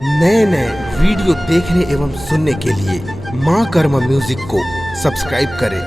नए नए वीडियो देखने एवं सुनने के लिए माँ कर्मा म्यूजिक को सब्सक्राइब करें।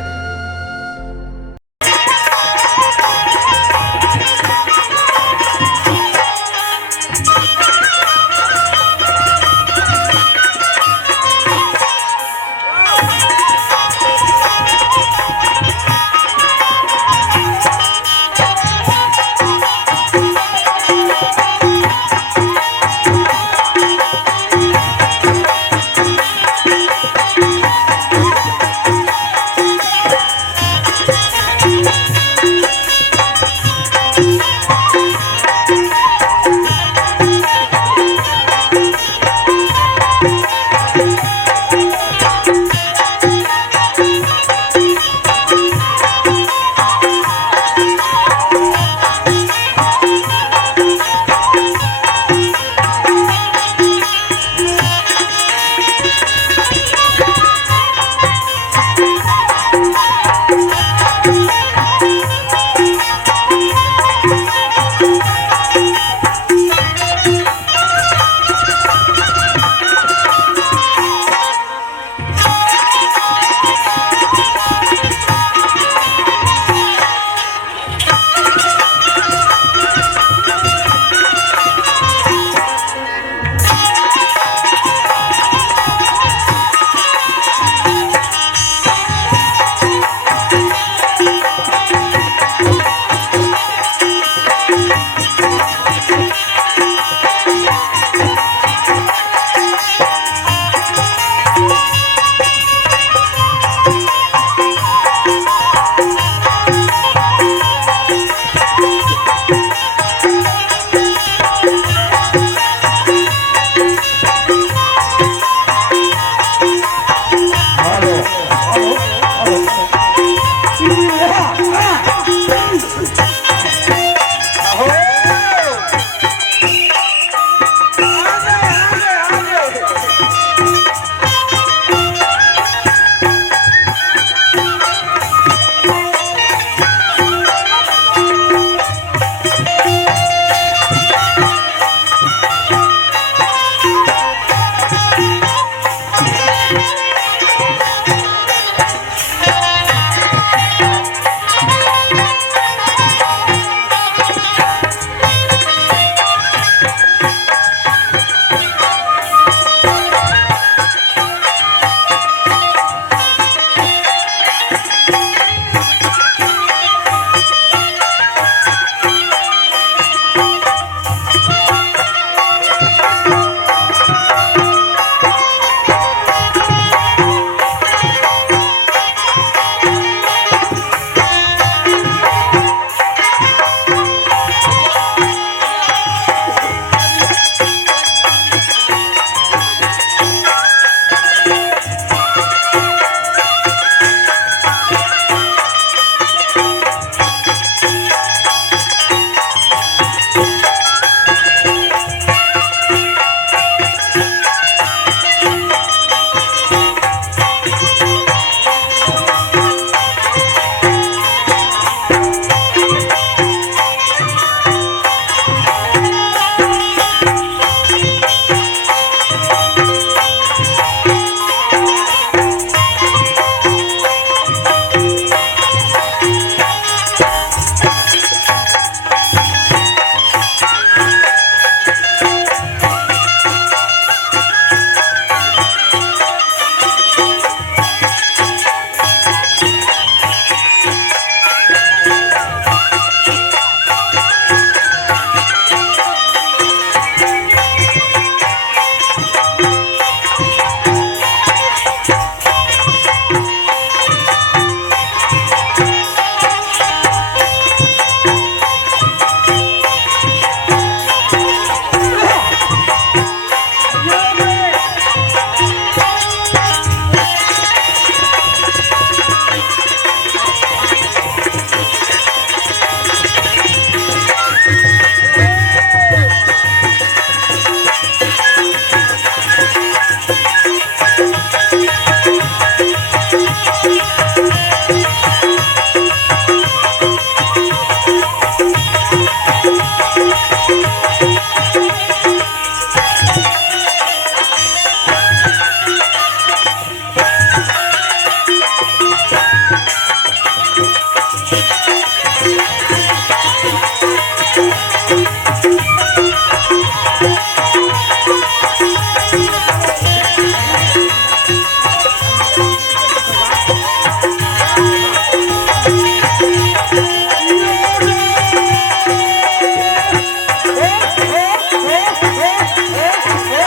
ठीक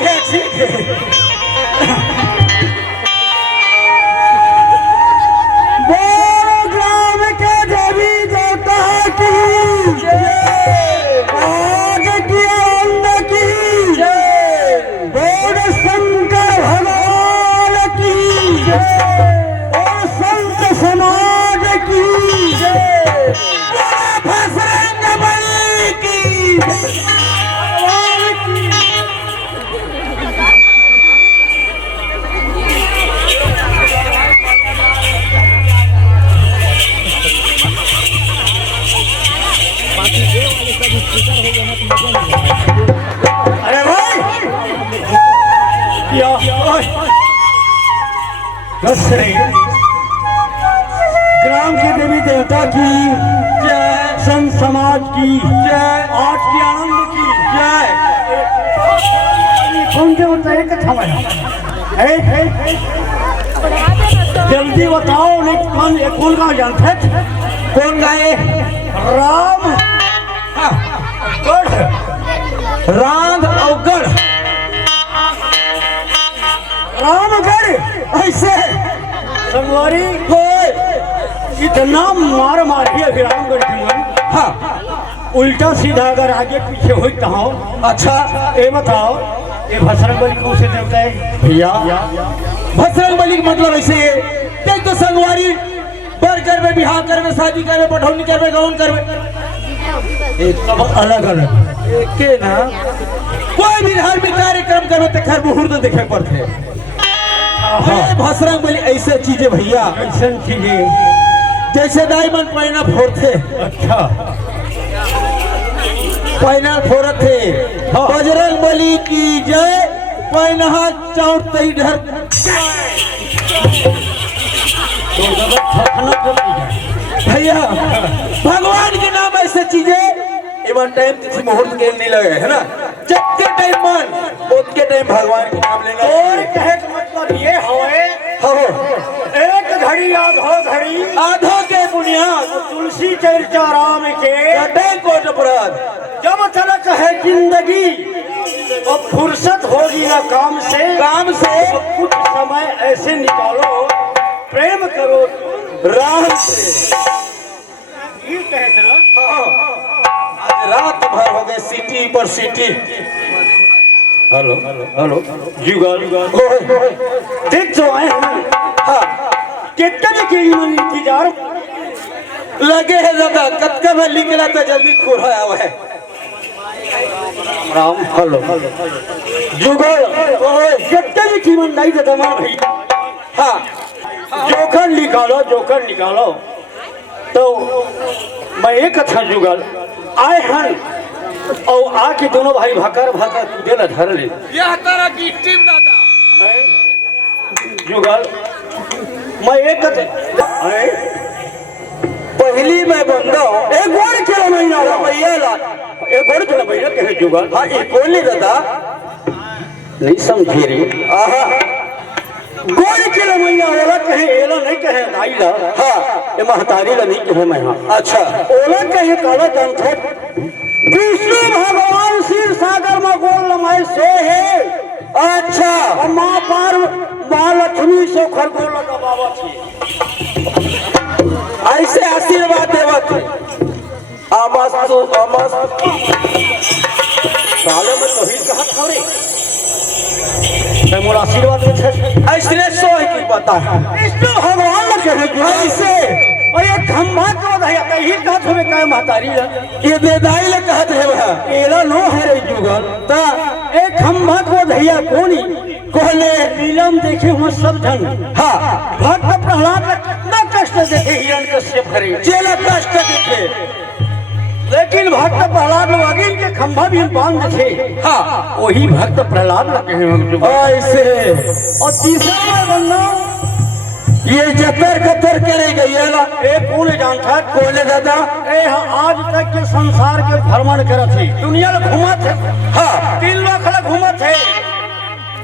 है ठीक है। बोलो ग्राम के देवी देवता की जय, आग की आनंद की जय, बोल शंकर भगवान की जय और संत समाज की जय, बजरंग बली की भगवान की। अरे भाई क्या ग्राम के देवी देवता की जय, संत समाज की जय, आठ की आनंद की जय। कौन के बताए कथा में जल्दी बताओ नहीं कौन का जानते कौन गाए राम गढ़ राम और गढ़ रामगढ़ ऐसे संगवारी हो इतना मार मारी अभी रामगढ़ की। हाँ उल्टा सीधा अगर आगे पीछे हो कहा अच्छा ये बताओ ये बजरंग बली कौन से देवता है भैया? बजरंग बली का मतलब ऐसे देख तो संगवारी बर करवे बिहार करवे शादी करवे पठौनी करवे गौन करवे एक सब अलग अलग एक के ना कोई भी धार्मिक कार्यक्रम करवे तो खैर मुहूर्त देखे पड़ते। बजरंग बली ऐसे चीजें भैया ऐसे चीजें जैसे डायमंड पैना फोड़ते। अच्छा पैना फोड़ते बजरंग बली की जय पैना चौट इधर भैया भगवान के नाम ऐसे चीजें इवन टाइम किसी मुहूर्त के नहीं लगे है ना जब के टाइम मन उतके टाइम भगवान के नाम लेना और कहे का मतलब ये होए हो एक घड़ी आधो के बुनियाद तुलसी चर्चा राम के कटे कोट अपराध जब तलक है जिंदगी अब फुर्सत होगी ना काम से कुछ समय ऐसे निकालो प्रेम करो राम से। ये कहते ना आज रात भर हो गए सिटी पर सिटी। हेलो हेलो जुगाल देख जो आए हैं हाँ कितने के इंतजार लगे है दादा कत्का में निकला तो जल्दी खुरा आया है राम। हेलो जुगाल कितने की मन नहीं दादा मान भाई हाँ जोखन निकालो तो मैं एक अच्छा जुगाल आए हैं और आके दोनों भाई भाकर कूदे ला धर ले यह तारा की टीम दादा जुगाल मैं एक पहली मैं बंदा एक गोड़ के महीना भैया ला एक गोड़ के महीना कहे जुगाल हाँ एक गोड़ ले दादा नहीं समझे रे आहा गोड़ के मैया ओला कहे एला नहीं कहे दाई ला हाँ ये महतारी ला नहीं कहे मैं हाँ अच्छा ओला कहे काला जानथे विष्णु भगवान क्षीर सागर में गोल लमाई से है अच्छा और माँ पार माँ लक्ष्मी से खरगोल लगा बाबा थी ऐसे आशीर्वाद देवा थे आमस्तु साले में तो ही कहा थोड़ी मोर आशीर्वाद ऐसे सो की पता है विष्णु भगवान ने कहे ऐसे और ये खम्भा को दया कहीं कहत हमें काय महतारी ये देदाई ले कहत है वह एला नो है रे जुगल ता एक खम्भा को दया कोनी कोले नीलम देखे हम सब जन हां भक्त प्रहलाद ने कितना कष्ट देखे हिरण्यकश्यप करे जेला कष्ट देखे लेकिन भक्त प्रहलाद अगिन के खंभा भी बांध थे हाँ वही भक्त प्रहलाद कहे ऐसे और तीसरा बंदा ये जतर कतर करे गई कौन जानता कोले दादा आज तक के संसार के भ्रमण करत थे दुनिया में घूमत है हाँ 3 लाख घूमत है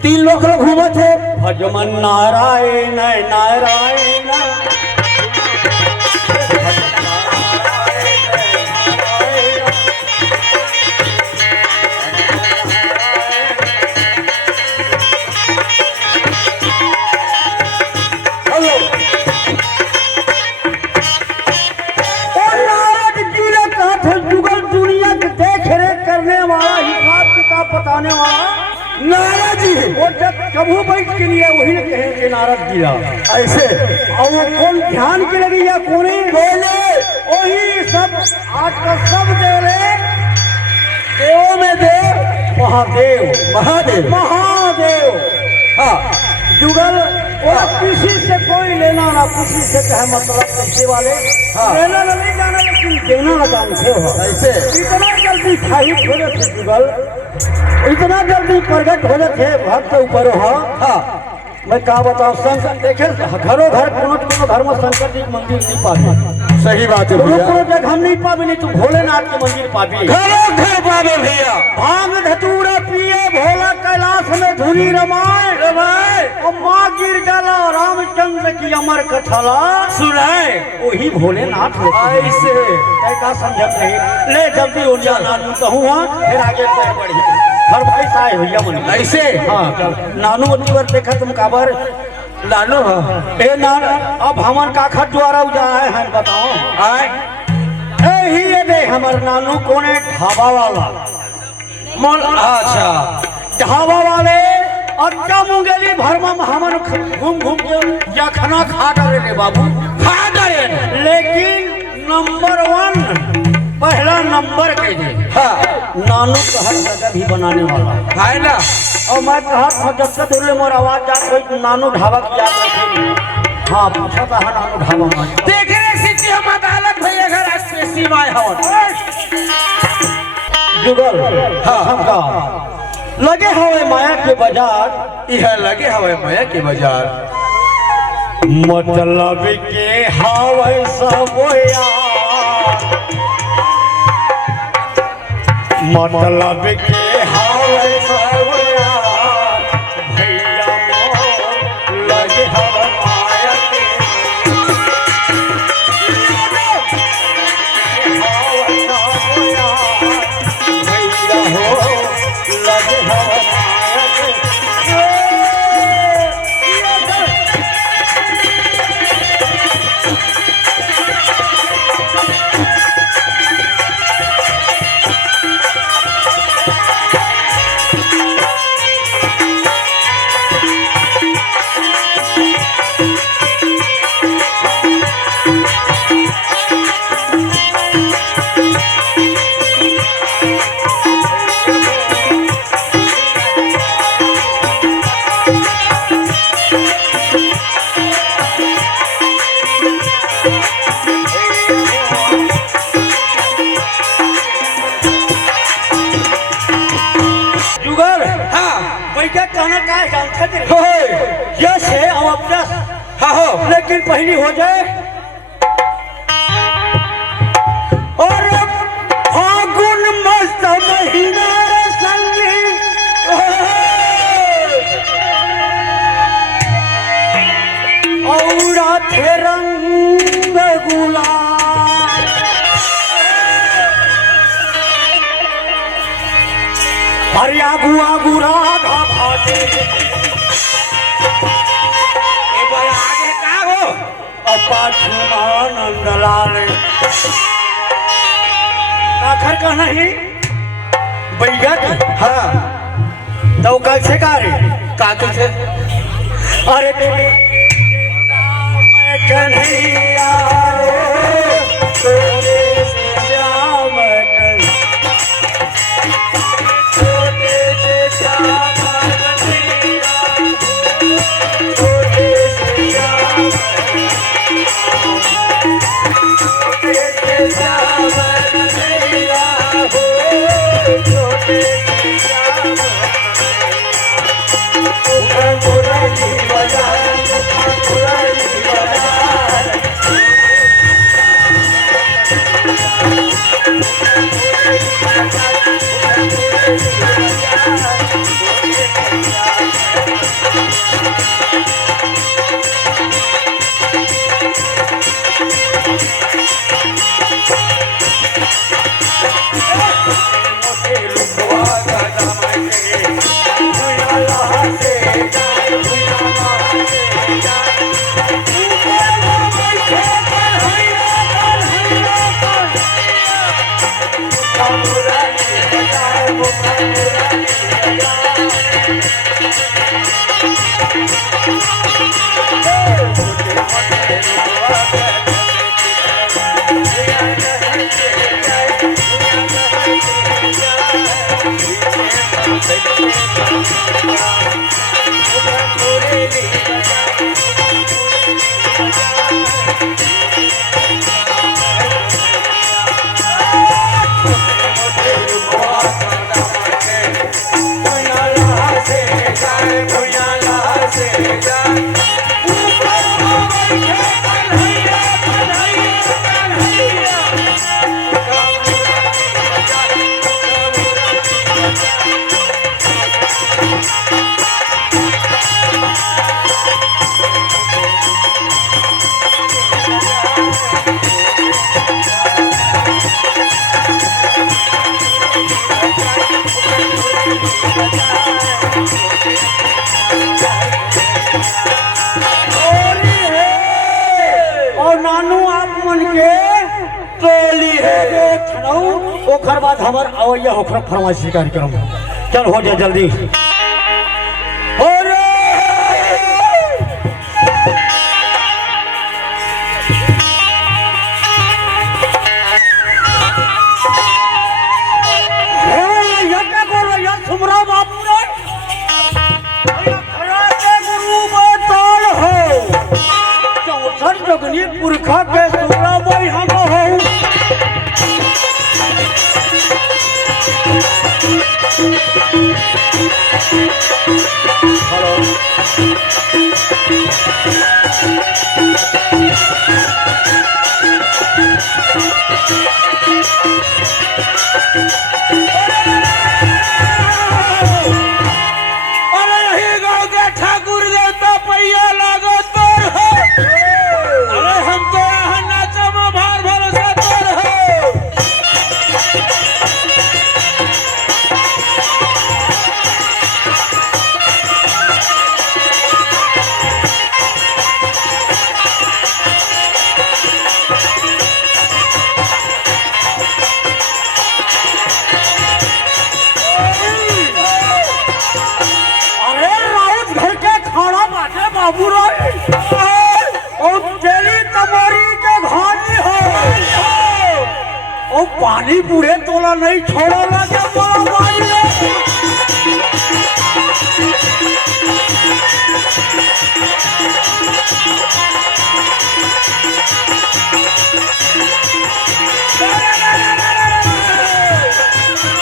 3 लोग घूमत है भजमन नारायण नारायण बताने वाला नारद जी वो जब कबू बैठ के लिए वही कहे कि नारद जी ऐसे और वो कौन ध्यान के लगी या कोने बोले वही सब आज का सब देवों में देव महादेव महादेव हाँ जुगल और किसी से कोई लेना ना किसी से कहे मतलब पैसे वाले लेना ना नहीं जाना लेकिन देना ना जानते हो ऐसे इतना जल्दी खाई खोले थे जुगल इतना जल्दी प्रकट हो जाते भक्त के ऊपर हाँ मैं क्या बताऊँ शंकर देखे घरों घर कोनो घर में शंकर जी मंदिर नहीं पावे सही बात है भैया कोनो जगह नहीं पावे नहीं तो भोलेनाथ के मंदिर पावे घरों घर पावे भैया भांग धतूरा पिए भोला कैलाश में धुनी रमाए और माँ गिर डाला रामचंद्र की अमर कथाला सुनाए वही भोलेनाथ ऐसे का समझत नहीं ले जल्दी उन्या नानू कहूँ फिर आगे पैर बढ़ी हर भाई साहे भैया मन ऐसे हाँ नानू अतीवर देखा तुम काबर नानू ए नान अब हमन का खत द्वारा उजाए हैं बताओ आए ए ही ये दे हमर नानू कोने ढाबा वाला मोल अच्छा ढाबा वाले अच्छा मुंगेली भरमा हमन घूम घूम के या खाना खा डरे रे बाबू खा डरे लेकिन नंबर 1 पहला नंबर के दे हाँ नानू का हर जगह भी बनाने वाला है ना और मैं कहा था जब तक दूर मोर आवाज जा कोई नानू ढाबा की याद रखे हाँ पूछा था नानू ढाबा में देख रहे सिटी हम अदालत भैया घर स्पेशल माय हवन जुगल हाँ हम का लगे हवे माया के बाजार यह लगे हवे माया के बाजार मतलब के हवे सब यार मतलब के हावे सब यार भैया मोर लगे हवा माया के हावे सब यार भैया हो लगे हवा माया के यस है हम अपना हाँ हो लेकिन पहली हो जाए और फागुन मस्त महीना संगी और थे रंग गुलाल हरिया गुआ गुरा भाटे आगे का हो नंदलाल आखिर का नहीं बैगा हाँ तो कैसे का रे काके से अरे मैं कन्हैया तोरे से श्याम तोरे से श्याम और नानू आप मन के टोली है ओखर बाद हमार अवैया होकर फरमाइशी कार्यक्रम चल हो जा जल्दी पुरखा के सुरा भाई हम हो अरे यही गाँव के ठाकुर देवता पैया लागो तोर हो अरे हम तो यहाँ नाचब भार भरोसा तोर हो बाबू और तेरी तमोरी के घानी हो और पानी पूरे तोला नहीं छोड़ा लगे बोला मारी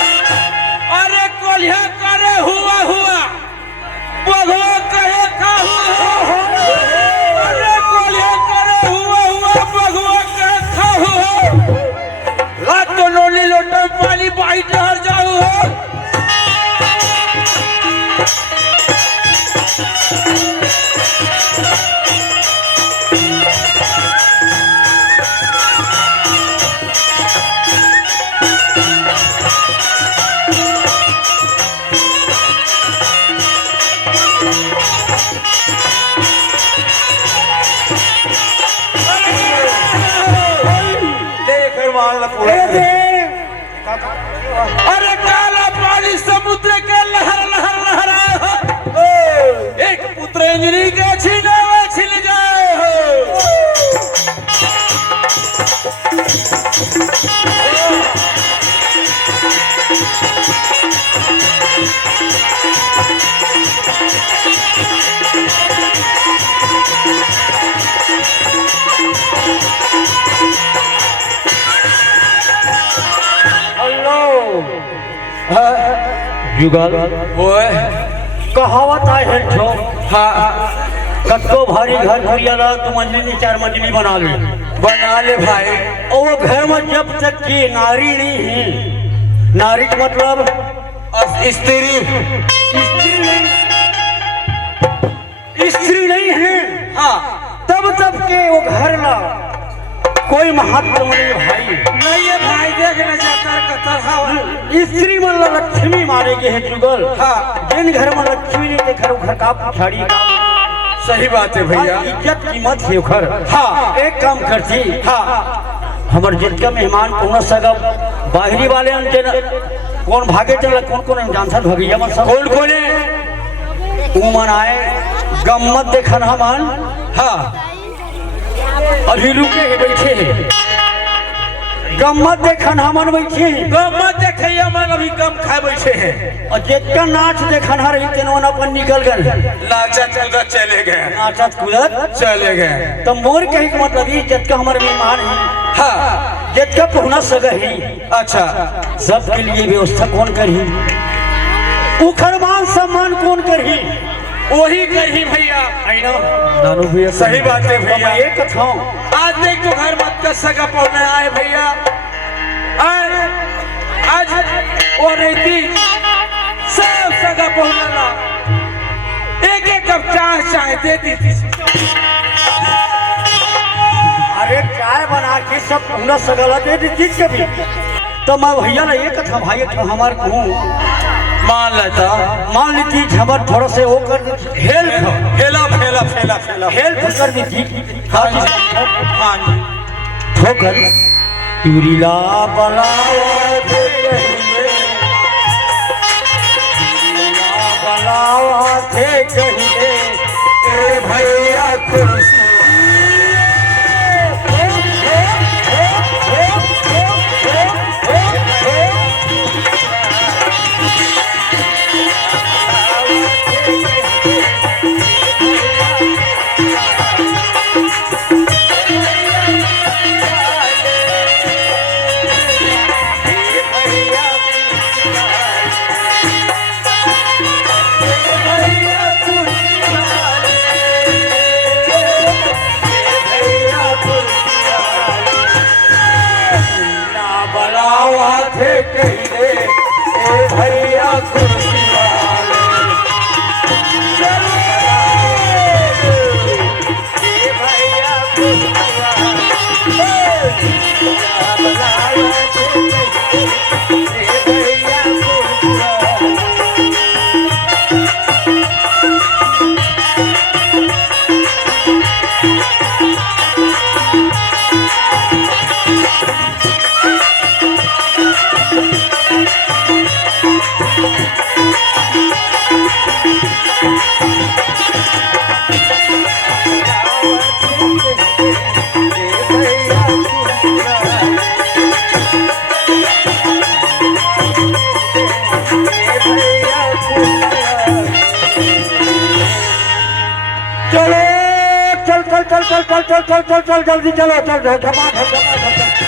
अरे कोल्हा करे हुआ हुआ बघवा कहे का हुआ अरे कोल्हा करे हुआ हुआ बघवा कहे का हुआ रात तो नोनी लोटा पानी बाई डहर जाऊ हो अरे काला पानी समुद्र के लहर लहर लहराए हो एक पुत्र इंजनी के छीने में छिल जाए हो जुगल ओए कहावत है ठो हाँ कत्तो भारी घर खरियाला तू मंजिली 4 मंजिली बना ले भाई और वो घर में जब तक की नारी नहीं है नारी का मतलब स्त्री नहीं है हाँ तब तब के वो घर ना कोई महत्व नहीं भाई नहीं है भाई देखने जाकर कतर स्त्री मन लक्ष्मी मारे के है जुगल हाँ जिन घर में लक्ष्मी नहीं ते घर का पिछाड़ी का सही बात है भैया इज्जत कीमत है घर हाँ एक काम करती हाँ हमारे जितका मेहमान पूर्ण सगम बाहरी वाले कौन भागे चला कौन कौन जानता भगैया मन सब कौन कौन है? ऊ मन आए गम्मत देखन हमन हाँ अभी रुके है बैठे है गम्मत देखन हमन बैठे है गम्मत देखैया मन अभी कम खाए बैठे हैं और जितना नाच देखन हर तेनवन अपन निकल गए नाचत कूदत चले गए नाचत कूदत चले गए। तो मोर कहे के मतलब ये जितना हमारे मेहमान है हाँ जितना पहुना सगा है अच्छा सबके लिए व्यवस्था कौन करी उखर मान सम्मान कौन करी वही करही भैया। नानू भैया सही बात है भैया। मैं एक कथा आज देख तो घर मत कर सका पौने आए भैया। आज वो रहती सब सगा पहुंचा ना एक एक कप चाय देती थी। अरे चाय बना के सब पूरा सगला दे दी चीज के भी तो मैं भैया ना ये कथा भाई हमारे कहूँ मान लेता मान ली थी हमारे थोड़ा से वो कर हेल्प हेल्प कर दी थी हाँ जी ठोकर टूरीला बलावा थे कहिए ए भैया कुर्सी चल जल्दी चलो चल चलो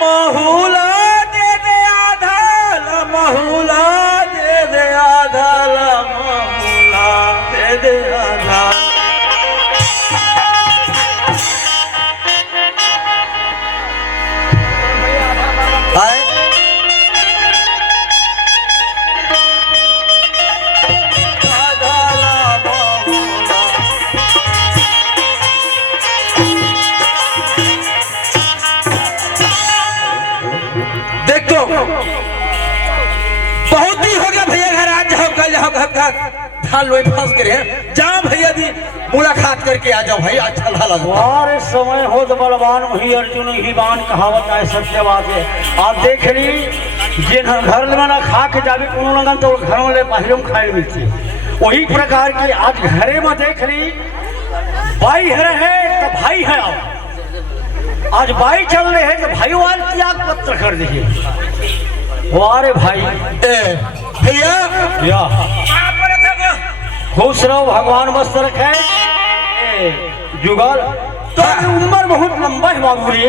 महुला दे दे आधा ला महुला दे दे आधा ला महुला दे दे आधा। देखो बहुत ही हो गया भैया घर आज जाओ कल जाओ घर धान लोई फंस के रहे जाओ भैया दी मुलाकात करके आ जाओ भाई अच्छा लगा। और इस समय हो तो बलवान वही अर्जुन ही बान कहावत है सत्य बात है। आप देख ली जिन घर में ना खा के जाबी कोनो लगन तो घरों ले पहले में खाए मिलती वही प्रकार की आज घरे में देख ली भाई है तो भाई है आज भाई चल रहे हैं तो भाई वाल त्याग पत्र कर दीजिए। वारे भाई भैया या खुश रहो भगवान मस्त रखे। जुगाल तो उम्र बहुत लंबा है बाबू रे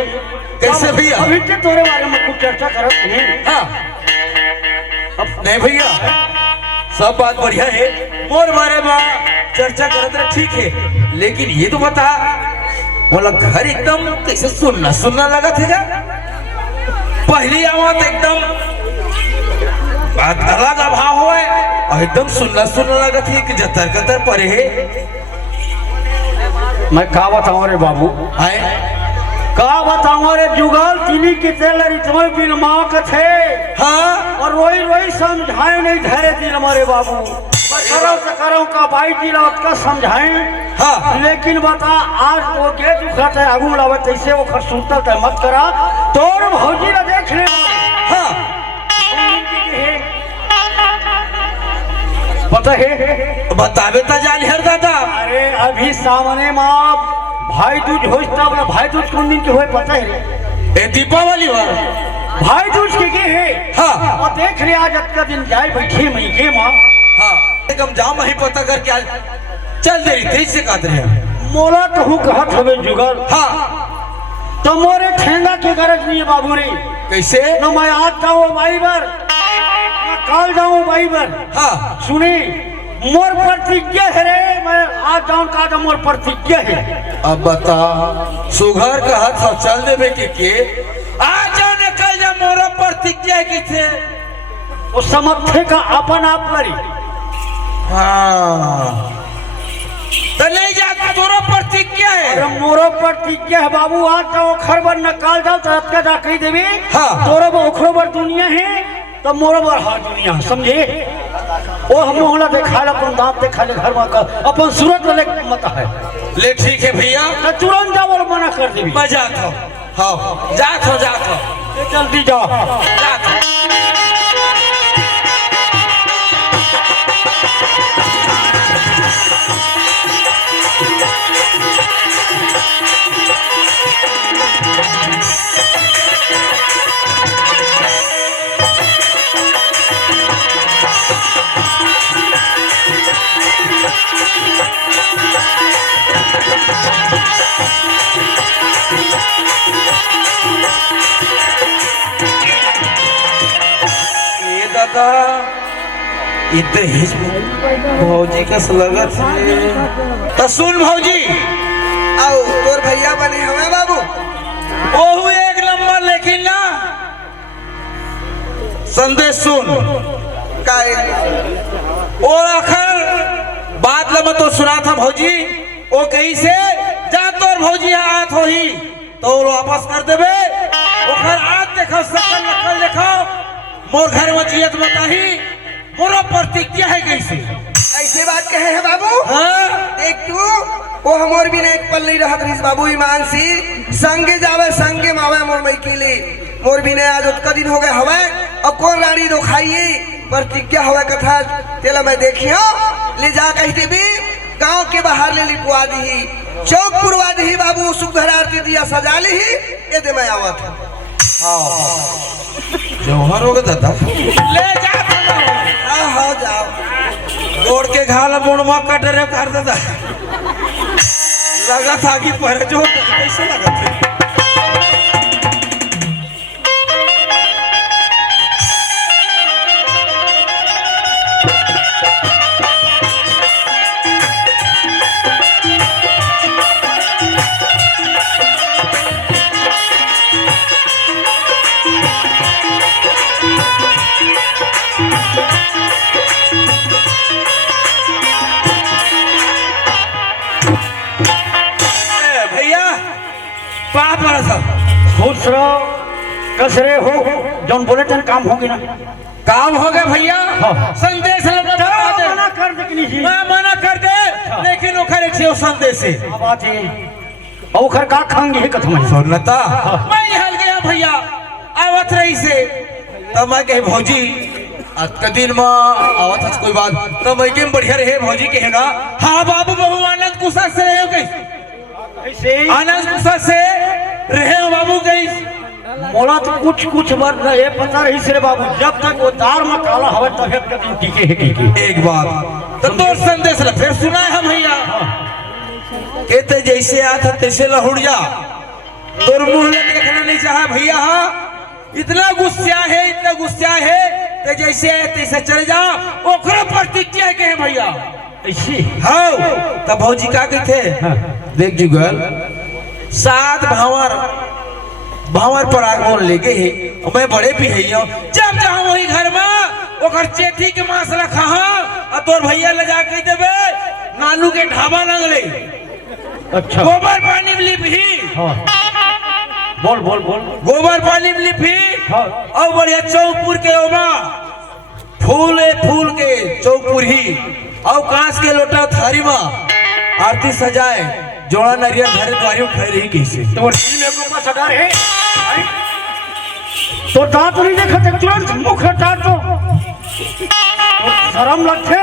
कैसे भैया अभी तो तोरे बारे में कुछ चर्चा करत नहीं। हाँ नहीं भैया सब बात बढ़िया है मोर बारे में चर्चा करत रहे ठीक है लेकिन ये तो बता बोला घर एकदम कैसे सुनना सुनना लगा थे पहली आवाज एकदम बात अलग अभाव हो और एकदम सुनना सुनना लगा थी कि जतर कतर परे है। मैं का बताऊं रे बाबू आए का बताऊं रे जुगाल तिनी के तेल रितमय बिन मां के थे। हाँ और रोई रोई समझाए नहीं धैर्य दिल हमारे बाबू करो तो करो का भाई जी रात का समझाएं। हाँ लेकिन बता आज वो के दुखत है आगू लावत ऐसे वो खर सुनता है मत करा तोर भौजी ने देख ले। हाँ पता है बतावे तो जान हर दादा। अरे अभी सामने माँ भाई दूज हो तब ना भाई दूज कौन दिन के हुए पता है ए दीपावली वाला भाई दूज के है। हाँ और देख ले आज का दिन जाए बैठे मई के माँ। हाँ एकदम जाओ वही पता करके आज चल दे तेज से काट रहे हैं मोला कहूँ कहत हवे जुगल। हाँ तो मोरे ठेंगा के गरज नहीं है बाबू रे कैसे न मैं आज जाऊँ भाई बर न कल जाऊँ भाई बर। हाँ सुनी मोर प्रतिज्ञा है रे मैं आज जाऊँ का मोर प्रतिज्ञा है। अब बता सुघर का हाथ चल देवे के आज जाओ न कल जा मोरा प्रतिज्ञा की थे वो समर्थे का अपन आप लड़ी। हाँ तो नहीं जाता तोरा प्रतिज्ञा है। अरे मोरो प्रतिज्ञा है बाबू आज जाओ खरबर न काल जाओ तो का जा कही देवी। हाँ तोरो ओखरो बर दुनिया है तो मोरो बर हा दुनिया समझे। ओ हम मोहला देखा अपन दांत देखा ले घर में अपन सूरत ले मत है ले ठीक है भैया तो तुरंत जाओ और मना कर देवी। मैं जात हूँ। हाँ जात हो जल्दी जाओ जात हो। दादा भौजी का लगत है तो सुन भौजी आओ तोर भैया बने हमें बाबू ओहू एक नंबर लेकिन ना संदेश सुन काहे और आखिर बात लगा तो सुना था भौजी वो कहीं से जा तोर भौजी आत हो ही तो वापस कर देवे ओखर आज देखो सकल नकल देखो मोर घर में जियत बताही मोरो प्रतिज्ञा है कैसे ऐसे बात कहे है बाबू। हाँ देख तू वो हमोर भी एक पल नहीं रहत रहीस बाबू ईमान सी संगे जावे संगे मावे मोर मैकिली मोर भी ने आज उतका दिन हो गए हवे अब कौन रानी दो खाइए प्रतिज्ञा हवे कथा तेला मैं देखियो ले जा कहते भी गांव के बाहर ले लिपवा दी चौक पुरवा दी बाबू सुघर आरती दिया सजा ली ये दे मैं आवत जौहर हो गया दादा ले जा हाँ हाँ जाओ गोड़ के घाला मुड़मा कट रे कर दादा लगा था कि पर जो कैसे लगा था खुश रहो कसरे हो जौन बोले तन काम होगी ना काम हो गया भैया हाँ। संदेश मना कर दे कि नहीं मैं मना कर दे लेकिन ओखर एक से संदेश है बात है ओखर का खांगे है कथम सुनता मैं हल गया भैया आवत रही से तब मैं कहे भौजी आज के दिन में आवत है कोई बात तब मैं के बढ़िया रहे भौजी कहे ना हाँ बाबू बहु आनंद कुशल से रहे कैसे आनंद कुशल से रहे बाबू गई मोला तो कुछ बार रहे पता रही से बाबू जब तक वो दार में काला हवे तब एक दिन टिके है टिके एक बात तो तोर संदेश ला फिर सुना है भैया कहते जैसे आता तैसे लहुड़ जा तोर मुंह ले देखना नहीं चाहा भैया हाँ इतना गुस्सा है तो जैसे आए तैसे चले जा ओकरो प्रतिज्ञा के है भैया ऐसी हाँ तब भौजी का कहते देख जुगल 7 भावर पर आगमन लेके है मैं बड़े भी है जब जाऊं वही घर में ओकर चेठी के मांस रखा और तोर भैया ले जा के देवे नालू के ढाबा लग ले अच्छा गोबर पानी में लिपी हाँ बोल गोबर पानी में लिपी हाँ और बढ़िया चौपुर के ओबा फूल के चौपुर ही और कांच के लोटा थारी में आरती सजाए जोड़ा नरिया घरे द्वारी उठाई रही कैसे तो मेरे को पास डर है तो दांत नहीं देखते तुरंत मुख हटा तो शर्म लगते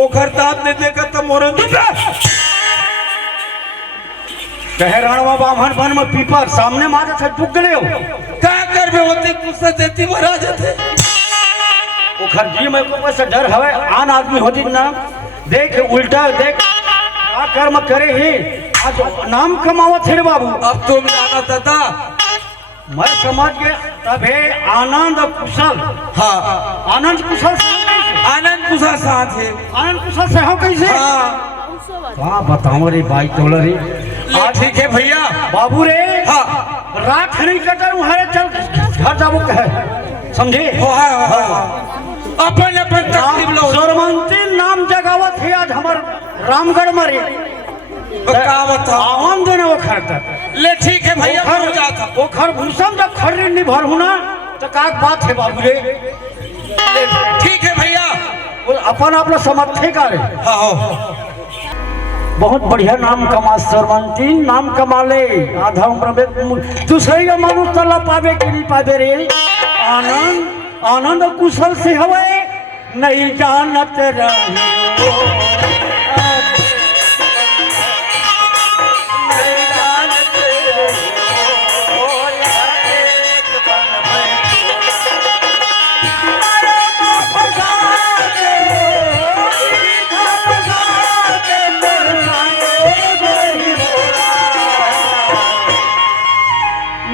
ओखर दांत नहीं देखा तो मोरन दूसरा कहे रणवा बामन बन में पीपर सामने मारे थे टूट गए हो का कर में होते गुस्सा देती मरा जाते ओखर जी में को पास डर हवे आन आदमी होती ना देख उल्टा देख का कर्म करे ही आज नाम कमावत है बाबू अब तुम जाना था मैं समझ गया तबे आनंद कुशल हाँ आनंद कुशल से कैसे आनंद कुशल साथ है आनंद कुशल से हो कैसे हाँ हाँ बताओ रे भाई तोला रे ठीक है भैया बाबू रे हाँ रात नहीं कटर उहारे चल घर जाबो कहे समझे अपन तकलीफ लो सरमंती नाम जगावत है आज हमार रामगढ़ मरे का बता आवाम देने वो खरता ले ठीक है भैया हो जाता वो खर भूषण जब खर्री नहीं भर होना तो का बात है बाबू रे ठीक है भैया वो अपन अपना समर्थे का रे हाँ बहुत बढ़िया नाम कमा सरमंती नाम कमा ले आधा उम्र में दूसरे का मानू तला पावे कि नहीं पावे रे आनंद कुशल से हवे नहीं जानत रही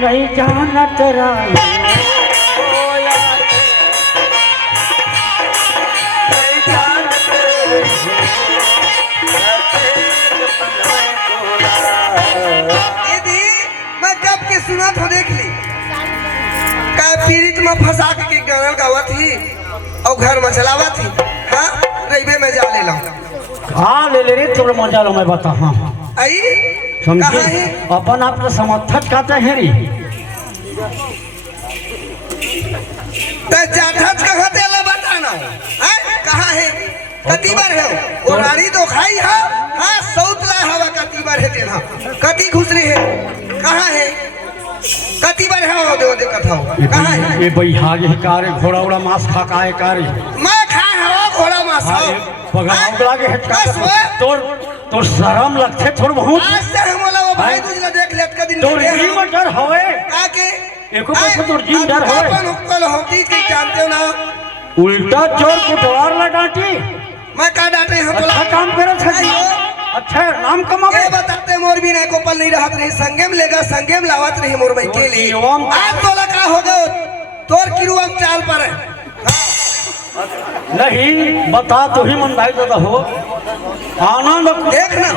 नहीं जानत रही दीदी मैं कब के सुना था देख ली का पीरित में फंसा के गाना गावा थी और घर में चलावा थी हाँ रेलवे में जा ले लो हाँ ले रे तोड़ मजा लो मैं बता हाँ आई समझे कहाँ है अपन आप तो समर्थक कहते हैं री तो जाठच कहाँ ते ला बताना है कहाँ है कती बार है वो रानी तो खाई है हाँ सौतला हवा कती बार है तेना कती घुसरी है कहाँ है कती बार है वो दे कथाओ कहाँ है ये भाई हागे कारे घोड़ा उड़ा मांस खा का है कारे मैं खाए हवा घोड़ा मांस भगवान लागे है तोर शर्म लगते थोड़ बहुत आज से हम वाला वो भाई दूसरा देख लेट का दिन तोर जी में डर हवे आके एको पैसा तोर जी डर हवे अपन हुक्कल होती के जानते हो ना उल्टा चोर कुटवार ला डांटी मैं का डांटे हम बोला अच्छा काम करत है अच्छा नाम कमावे ये बताते मोर भी नहीं को पल नहीं रहत रही संगेम लेगा संगेम लावत रही मोर भाई के लिए आज तोला का हो गयो तोर किरुआम चाल पर है नहीं बता तो ही मन भाई दादा हो आनंद देख ना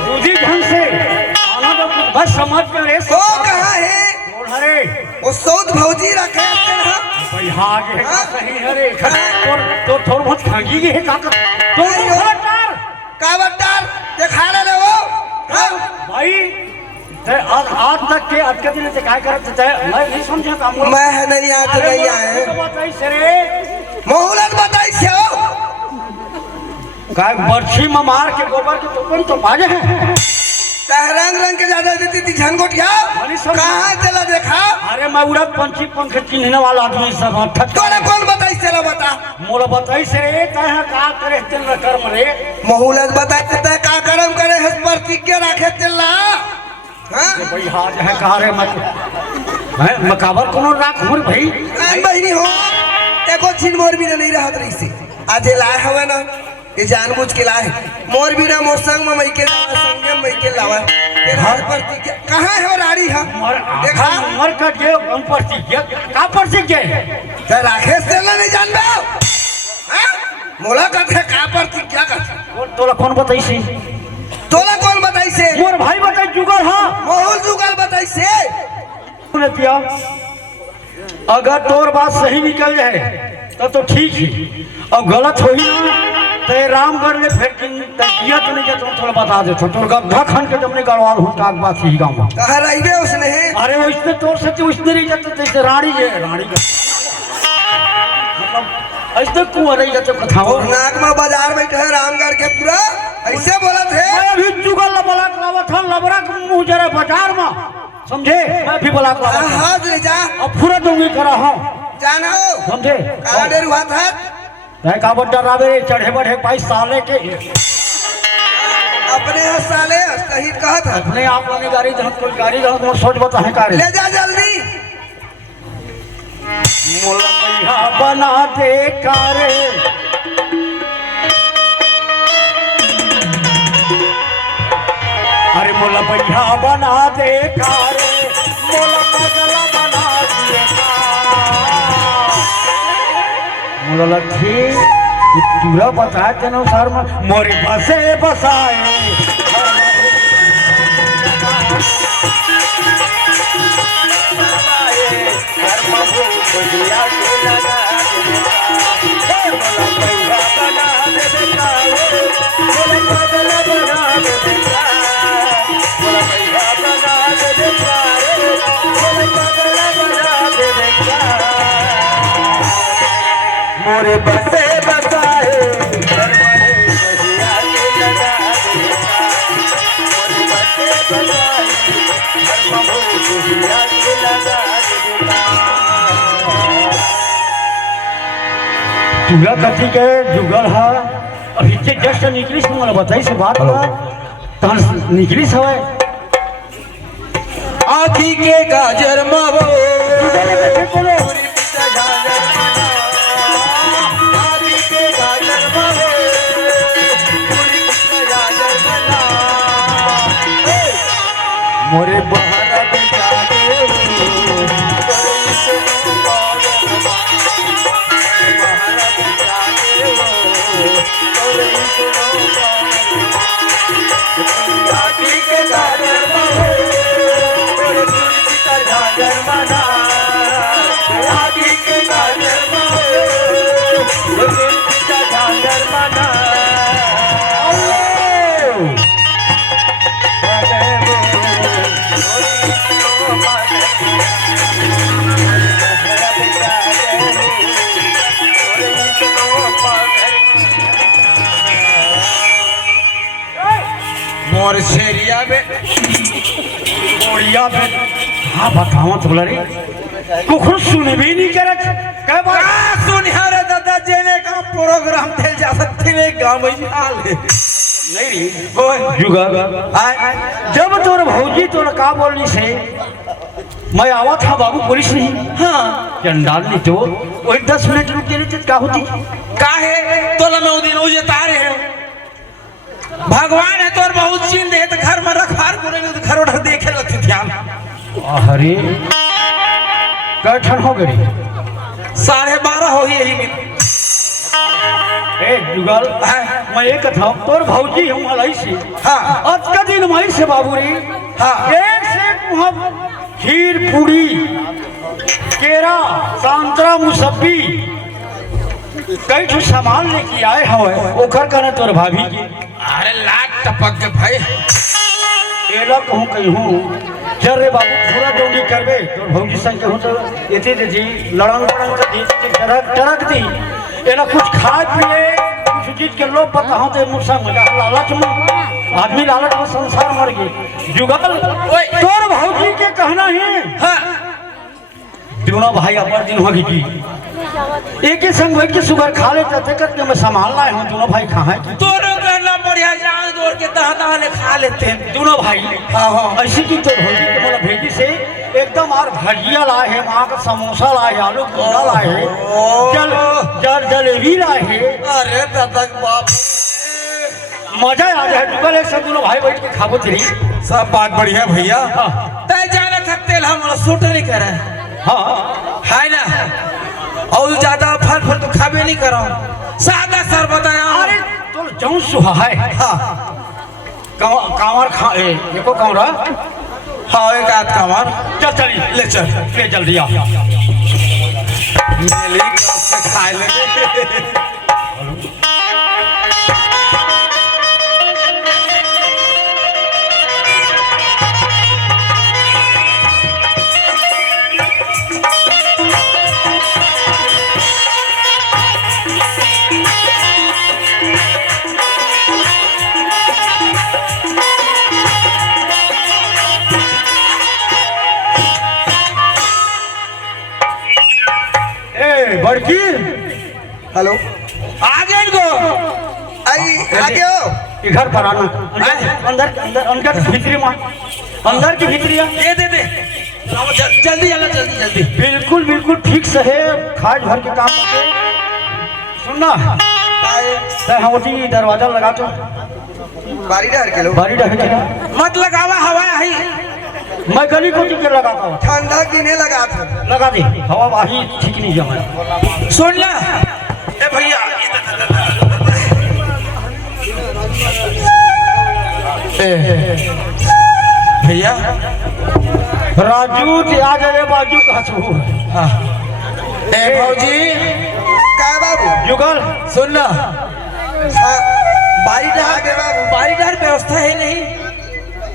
दूधी ढंग से आनंद बस समझ में रे तो कहाँ है अरे वो सौद भौजी रखे हैं ना भाई आगे हाँ? कहीं अरे तो थोड़ा बहुत खागी है का तो कावटार दिखा रहे वो हाँ? भाई आज तक के आज के दिन से काय करत थे मैं नहीं समझा काम मैं नहीं आज नहीं आए बताई सरे मोहलत बताई से काय बर्छी में मार के गोबर के टोकन तो बाजे हैं रंग रंग के ज्यादा देती थी झनगोटिया कहाँ चला देखा अरे मैं उड़द पंछी पंख चिन्हने वाला आदमी सब तोरे कौन बताई चला बता मोला बताई से रे तह का करे तेल कर्म रे मोहलत बताई तय का कर्म करे है प्रतिज्ञा रखे चला हाँ भाई हाज है कहा रे मत है मकाबर कोनो राख मोर भाई बहनी हो एको छिन मोर भी नहीं रहत रही से आज लाए हवे ना ये जानबूझ के लाए मोर भी ना मोर संग में मई के संगे मई के लावा तेरा हर प्रतिज्ञा कहाँ है वो राड़ी है देखा मर कट गए कौन प्रतिज्ञा का प्रतिज्ञा ते राखे से नहीं जानबे हां मोला कथे का प्रतिज्ञा कर तोला कौन बताई से तोला कौन बताई से मोर भाई बताई जुगल हां मोहल जुगल बताई से तूने दिया अगर तोर बात सही निकल जाए तो ठीक है और गलत हो ही ना तो रामगढ़ ने फिर किया तो नहीं तो थोड़ा बता दे तो गड्ढा खन के जमने गड़वा हूं का बात ही गांव में कहां रहिबे उसने अरे वो इसने तोर सच्ची उसने नहीं जाता जैसे रानी है रानी का मतलब ऐसे कुंवर रही जाते कथाओं नाक में बाजार बैठे है रामगढ़ के पूरा ऐसे बोला थे मैं अभी जुगल लबला लावा था लबरा मुंह जरा बाजार में समझे मैं भी बोला हां ले जा अब पूरा दूंगी करा हूं जाना हो समझे कहां डेर हुआ था नहीं का बड्डा रावे चढ़े बढ़े पाई साले के अपने साले सही कहा था अपने आप वाली गाड़ी जहाँ कोई गाड़ी जहाँ तुम सोच बता है कार ले जा जल्दी मोला भैया बना दे कारे अरे मोला भैया बना दे कारे मोला पगला बना दे मोला लट्ठी पूरा बताए तेन सर में मोरे बसे बसाए मोरे बसे बसाए जुगल कथी के जुगल है अभी जस्ट निकली से मला बताई से बात तहन निकली हवे आखी के गाजर मावो बोलो मोरे बहरा बिता दे मोर शेरिया में बोलिया में हाँ बताओ तो बोला रे कुछ सुने भी नहीं करत कई बार सुनिहारे दादा जेने का प्रोग्राम थे जा सकते ने गांव में हाल नहीं री बोल जुगा जब तोर भौजी तोर का बोलनी से मैं आवा था बाबू पुलिस नहीं हाँ चंडाल नहीं तो वही 10 मिनट रुक गए थे क्या होती काहे तोला में उदिन उजे तारे है भगवान है तोर बहुत चीन दे तो घर में रखवार करे तो घर उधर देखे लगते ध्यान। अरे कैठन हो गई 12:30 हो यही में। ए जुगल मैं एक कथा तोर भौजी हम अलई से हाँ आज का दिन मई से बाबू रे हाँ एक से वहाँ खीर पूरी केरा संतरा मुसब्बी कई ठो सामान लेके आए हवे ओखर कने तोर भाभी के अरे लाट टपक के भाई एला कहूं कहूं चल रे बाबू थोड़ा दौड़ी करबे तोर भौजी संग कहूं तो एते दे जी लड़ंग लड़ंग के दी टरक दी एला कुछ खाए पिए कुछ चीज के लोग बताओ तो मुसा मजा लालच में आदमी लालच में संसार मर गए जुगल तोर भौजी के कहना है हाँ दोनों भाई अपर दिन होगी की एक ही संग बैठ के सुगर खा लेते थे करके मैं सामान लाए हूँ दोनों भाई कहाँ है दोनों करना बढ़िया जान दौड़ के दहने खा लेते हैं दोनों भाई हाँ हाँ ऐसी की तो भौजी के मतलब भेजी से एकदम और भजिया लाए है वहाँ का समोसा लाए है आलू पूड़ा लाए है जलेबी लाए है अरे दादा बाप मजा आ जाए जुगल एक साथ दोनों भाई बैठ के खाबो तेरी सब बात बढ़िया भैया हाँ तय जाने तक तेल हम सूट नहीं करे हाँ है ना और ज्यादा फल फल तो खाबे नहीं करो सादा सर बताया अरे तो जाऊं सुहा है हाँ कांवर खा एको कांवरा हाँ एक आध कमर चल चल ले चल ले जल्दी आ मेली ग्लास से खा ले बड़की हेलो आगे इनको आगे हो इधर पर आना अंदर अंदर अंदर की भीतरी में अंदर की भीतरी दे जल्दी आला जल्दी जल्दी बिल्कुल बिल्कुल ठीक से है खाज भर के काम करते सुनना हम उसी दरवाजा लगा तो बारी डर के लो बारी डर के मत लगावा हवा है मैं गली को टिके लगाता हूँ ठंडा गिने लगा था लगा दे हवा वाही ठीक नहीं जमा सुन ला ए भैया भैया राजू ते आ जाए बाजू का छू ए भौजी का बाबू जुगल सुन ना हाँ, बारी आगे बाबू बारी व्यवस्था है नहीं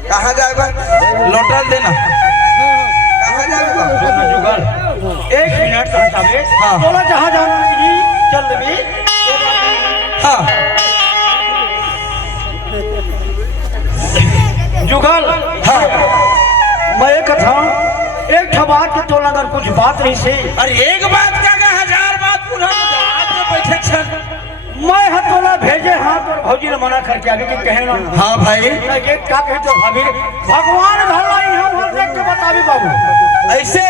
कहाँ जाएगा लौटल देना कहाँ जाएगा जुगल 1 मिनट का हिसाबे हाँ। बोला जहाँ जाना भी चल भी हाँ जुगल हाँ मैं एक कथा एक बात के तो अगर कुछ बात नहीं से अरे एक बात का 1000 बात पुनः जवाब में बैठे छन मैं हतोला भेजे हाथ और भौजी ने मना करके आगे कि कहे ना हाँ भाई ये क्या कहे तो भाभी भगवान भलाई हम देख के बताबी बाबू ऐसे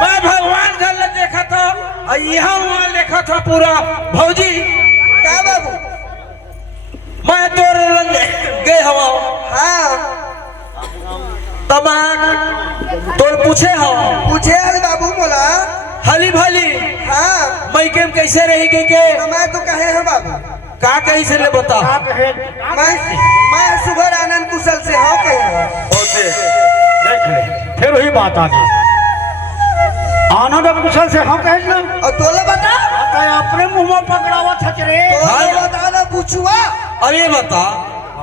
मैं भगवान घर ले देखा था और यहाँ वहाँ देखा था पूरा भौजी का बाबू मैं तोर गए हवा हाँ तब तोर पूछे हो पूछे अरे बाबू बोला हली भली हाँ मैं केम कैसे रहेगी के मैं तो कहे हैं बाबू का कैसे ले बता क्या कहे मैं सुगर आनंद कुशल से हाँ कहे होते देख ले फिर वही बात आ गई आनंद और कुशल से हम कहे ना और तोला बता अपने मुंह में पकड़ावा छचरे तोला बता ना पूछुआ अरे बता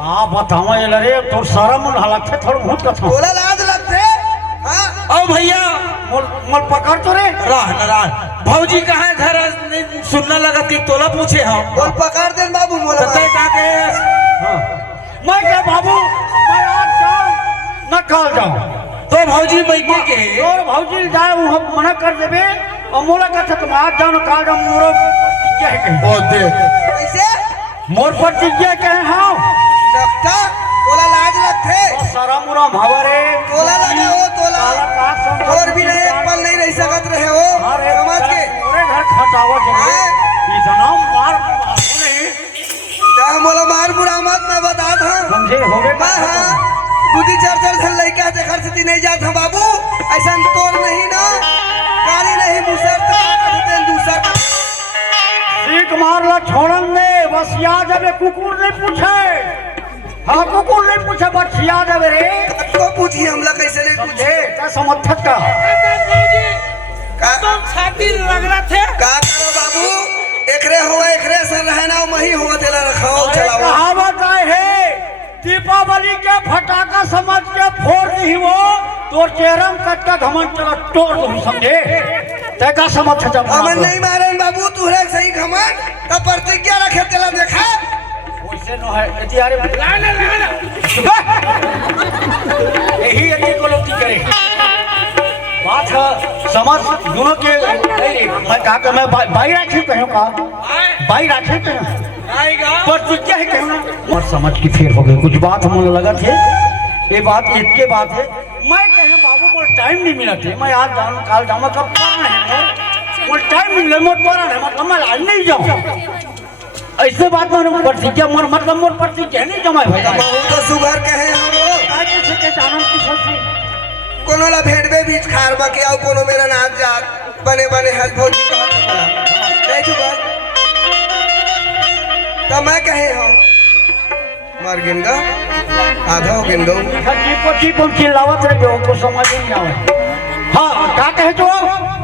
हाँ बतावा ये लरे तो सारा मन हालत है थोड़ा बहुत कथा तोला लाज लगते हाँ ओ भैया मल पकड़ तो रे राह नारायण भौजी कहाँ है घर सुनने लगा कि तोला पूछे हम बोल पकड़ दे बाबू मोला तय का के हाँ। मैं क्या बाबू मैं आज जाऊँ न कल जाऊँ तो भौजी बैठे के और भौजी जाए वो हम मना कर देवे और मोला कहते तुम आज जाओ न कल जाओ मोरो क्या है होते कैसे मोर प्रतिज्ञा क्या है हाँ नक्टा तोला लाज लगते सारा मुरा भावरे तोला लगा हो तोला और भी नहीं एक पल नहीं रह सकत रहे हो समाज के पूरे घर खटावा हाँ। इतना मार नहीं क्या मोला मार बुरा मत से हो गए हाँ हाँ दूधी चर धन लड़का से घर से नहीं जात हम बाबू ऐसा तोर नहीं ना गाड़ी नहीं मुसर दूसर सीख मारला छोड़न में बस याद है कुकुर नहीं पूछे हाँ कुकुर नहीं पूछे बस याद है रे तो पूछिए हमला कैसे नहीं पूछे क्या समर्थक का तुम छाती लग रहा थे का करो बाबू एकरे हुआ एकरे सर रहना मही हुआ तेला रखाओ चलाओ कहावत है दीपावली के फटाका समझ के फोड़ दी वो तो चेहरम कट का घमंड चला तोड़ दो समझे तैका समझ जब हमन नहीं मारन बाबू तुहरे सही घमंड तब प्रतिज्ञा रखे तेला देखा वैसे न है यदि अरे यही यदि को लोग करे बात है समझ दोनों के मैं कहा कि मैं बाई राखी कहूँ का बाई राखी कहूँ पर तू क्या है कहना और समझ की फेर हो गई कुछ बात मुझे लगा थे ये बात इसके बात है मैं कहे बाबू मुझे टाइम नहीं मिला थे मैं आज जाऊँ काल जाऊँ कब पढ़ा है मुझे टाइम नहीं मिला मुझे पढ़ा है मतलब मैं आज नहीं जाऊँ ऐसे बात में प्रतिज्ञा मोर मतलब मोर प्रतिज्ञा नहीं जमा भाई तो सुगर कहे हम कोनो ला भेड़बे बीच खारबा के आओ कोनो मेरा नाम जात बने बने हल भौजी का नहीं जुगाड़ तो मैं कहे हो मार गिनगा आधा हो गिन दो जी को चिल्लावत रहे जो को समझ नहीं आवे हाँ क्या कहे जो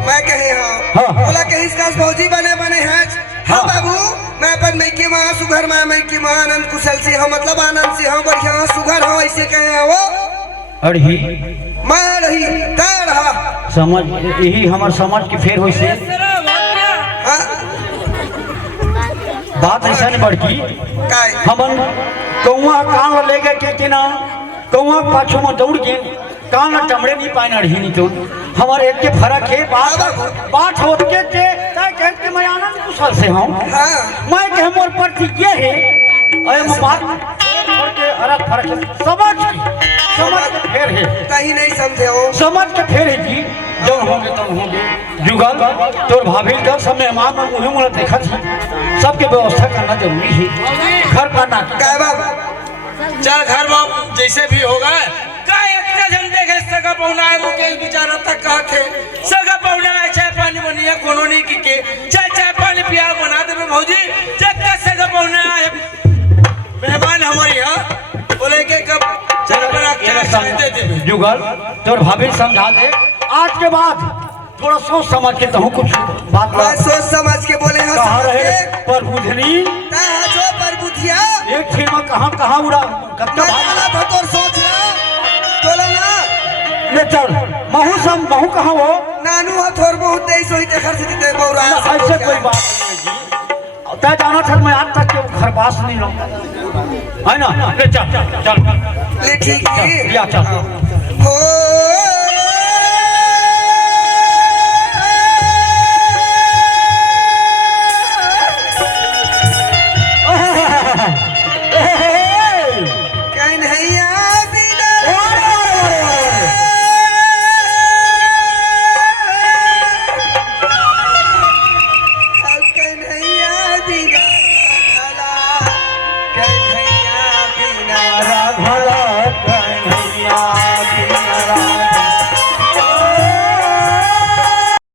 मैं कहे हो बोला के इसका भौजी बने बने हैं हाँ बाबू मैं अपन मैं की मां सुघर मैं की मां आनंद कुशल से हम मतलब आनंद से हम बढ़िया सुघर हो ऐसे कहे हो अड़ही मैं रही तय रहा समझ यही हमार समझ की फेर होई से हाँ बात ऐसा नहीं बड़की काय हमन कौआ कान ले गए के ना कौआ पाछू में दौड़ के कान टमड़े नहीं पाए अड़ही नहीं तो हमारे एक के फर्क है बात होत के तय कह के मैं आनंद कुशल से हूं हाँ मैं कह मोर प्रतिज्ञा है अरे मैं बात छोड़ के अलग फर्क है समझ के फेर है कहीं नहीं समझे हो समझ के फेर है जी जब होंगे तब होंगे जुगल तोर भाभी का सब मेहमान में मुहे मुहे देखा था सबके व्यवस्था करना जरूरी है घर का ना काय बाबू चल घर में जैसे भी होगा का एक जन देखे सगा पौना है मुकेश बेचारा तक कहा थे सगा पौना है चाय पानी बनिया कोनो नहीं की चाय पानी पिया बना दे भौजी जब का सगा पौना है मेहमान हमारी हां बोले के कब चल बना चाय दे दे जुगल तोर भाभी समझा दे आज के बाद थोड़ा सोच समझ के तो कुछ बात मैं सोच समझ के बोले हाँ कहाँ समझ रहे के पर बुधनी जो पर बुधिया एक फिर में कहाँ उड़ा कब मैं वाला था तो सोच रहा तोला ना ले चल महू कहाँ हो नानू हा थोर बहुत तेज होई ते खर्च देते बौरा ऐसे कोई बात नहीं है जी तय जाना था मैं आज तक के घर पास नहीं रहूँ है ना ले चल ले ठीक है चल